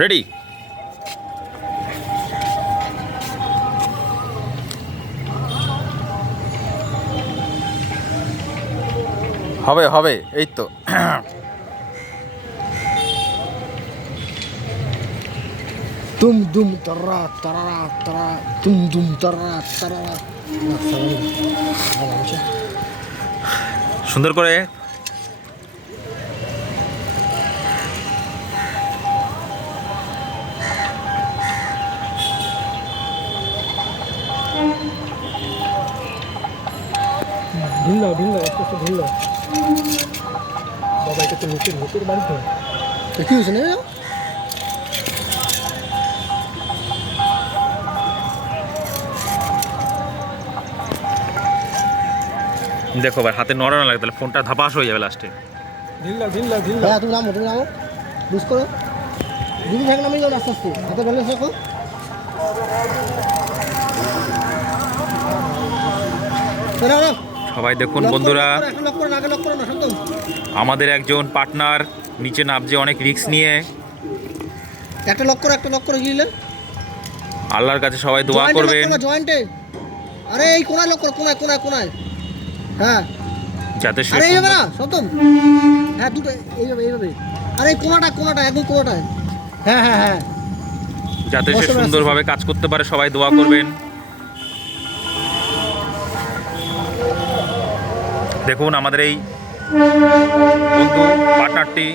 Ready. হবে হবে, এই তো। তুম দুম তারা তারা তারা তুম দুম তারা তারা। সুন্দর করে ঢিল দাও আস্তে আস্তে ঢিল দাও। বাবা এটা তো লোকের বাড়ি তো। কি হয়েছে না? দেখো ভাই, হাতে নড়ানো লাগে, তাহলে ফোনটা ধাপাস হয়ে যাবে লাস্টে। ঢিল দাও হ্যাঁ, তুমি নামো বুঝ করো। যদি থাকে নামিয়ে যাও আস্তে আস্তে, হাতে ব্যালেন্স রাখো। সবাই দেখুন বন্ধুরা, আমাদের একজন পার্টনার নিচে নামছে অনেক রিস্ক নিয়ে। একটা লক করো গিলে। আল্লাহর কাছে সবাই দোয়া করবেন জয়েন্টে। আরে এই কোনায় লক করো, কোনায়। হ্যাঁ, যাতে সে আরে এইভাবে না সতম। হ্যাঁ, দুটো এইভাবে। আরে কোনাটা একদম কোনাটায়। হ্যাঁ। যাতে সে সুন্দরভাবে কাজ করতে পারে, সবাই দোয়া করবেন। দেখুন আমাদের এই বন্ধু পার্টনারটি